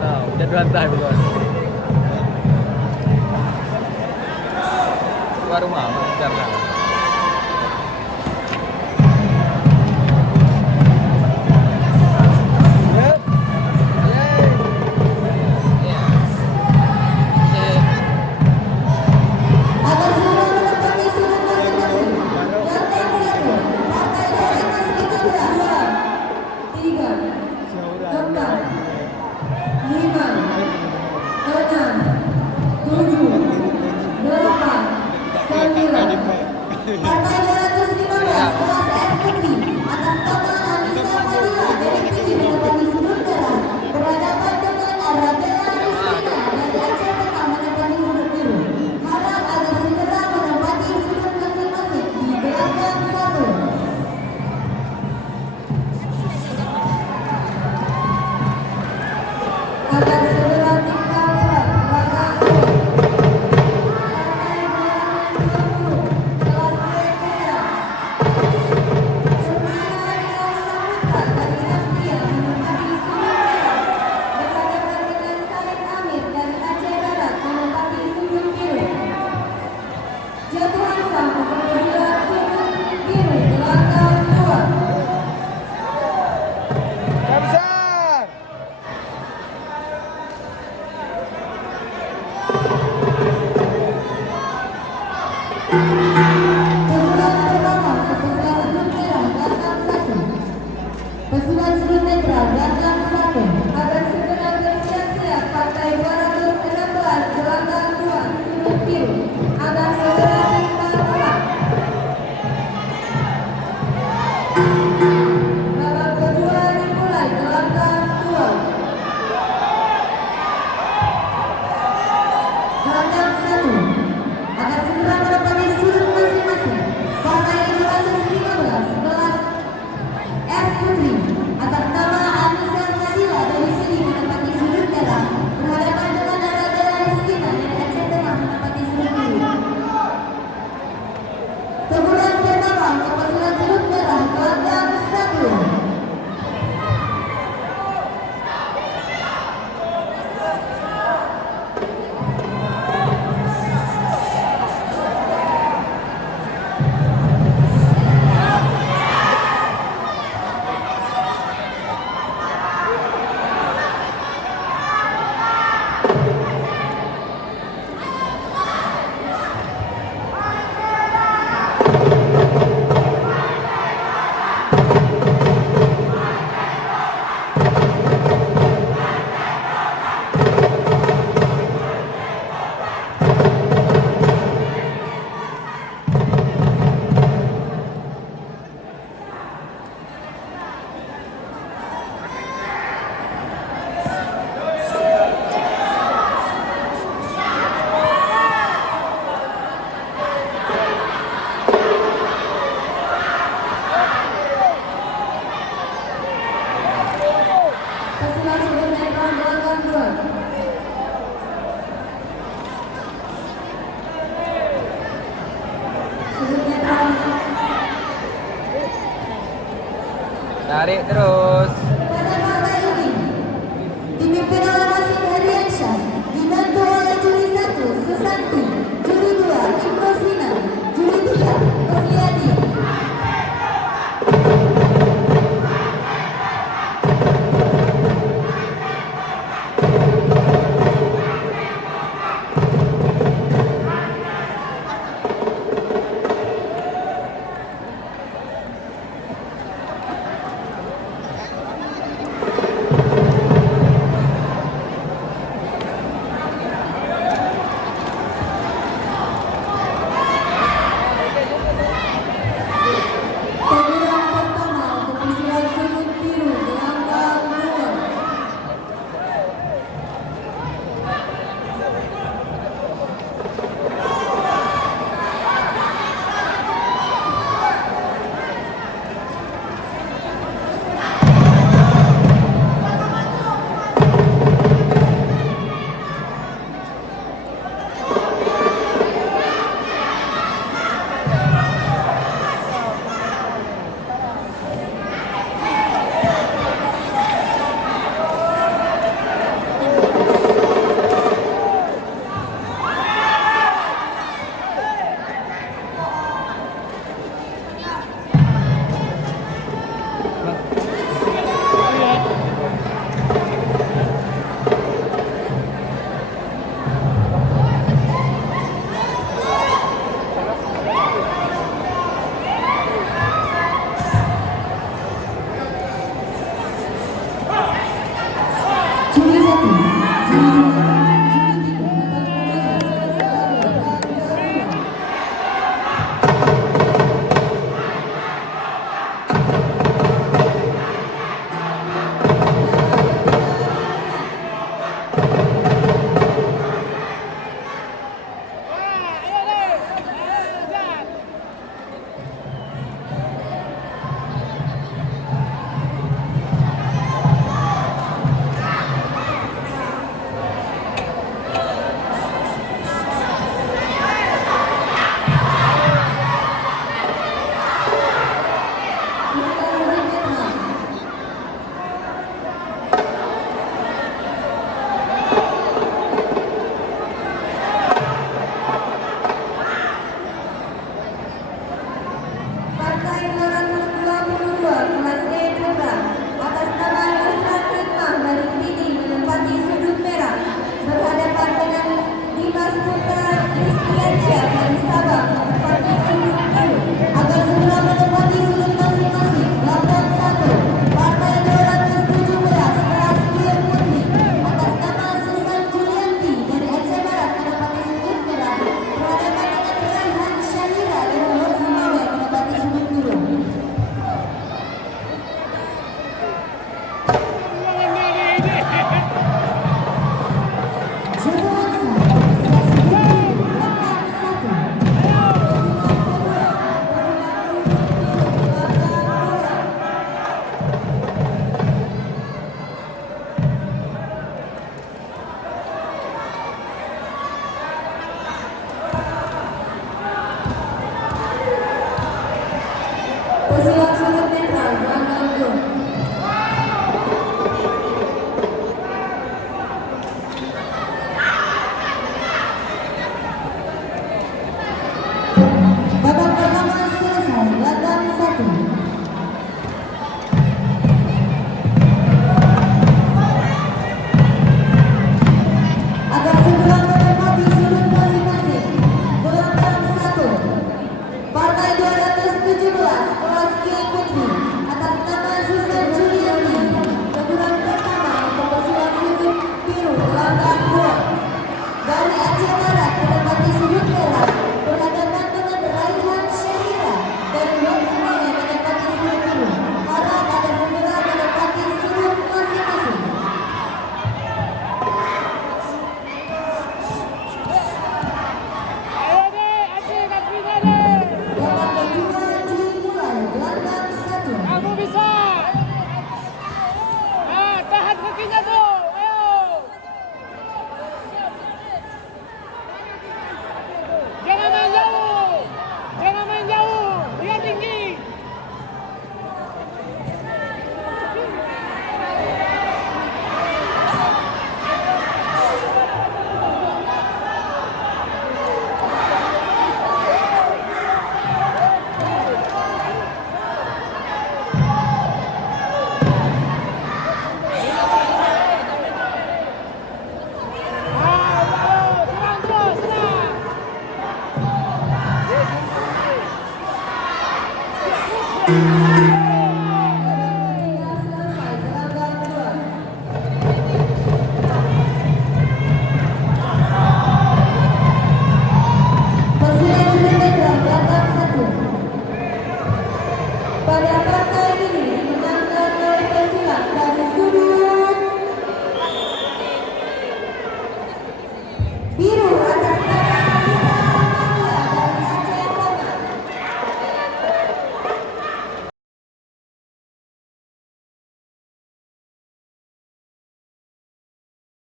Nah, udah berantai bukan. Keluar rumah, karena Agar segera menempati sudut masing-masing. Ganteng 1, partai Daerah 13, 2, 3, 4, 5, 6, 7, 8, 9, Partai 222 kelas E Putra atas nama Yusran Hikmah dari Pidi menempati sudut merah berhadapan dengan Dimas Putra Kristiansyah dari Sabang menempati sudut biru. Agar segera menempati sudut masing-masing. Langkah 1 Partai 217 kelas E Putri atas nama Susan Julianti dari Aceh Barat menempati sudut merah berhadapan dengan Raihan Syahira dari Luar Zimbabwe menempati sudut biru. Pesilat sudut netral Bangga Group. Babak pertama selesai. Lagam 1. Agar segera menempati sudut masing-masing. Gelandang 1 Partai 217 kelas G Putri atas nama Susan Julianti. Kedudukan pertama untuk pesilat sudut biru gelandang 2 dari Aceh Barat menempati sudut merah berhadapan dengan Raihan Syahira dari Luar Zimbabwe menempati sudut biru. Harap agar segera menempati sudut masing-masing. Babak kedua dimulai. Gelandang 1 Kamu bisa. Tahan kakinya tuh. Ayo. Jangan main jauh. Jangan main jauh. Lihat tinggi. Serang terus, serang.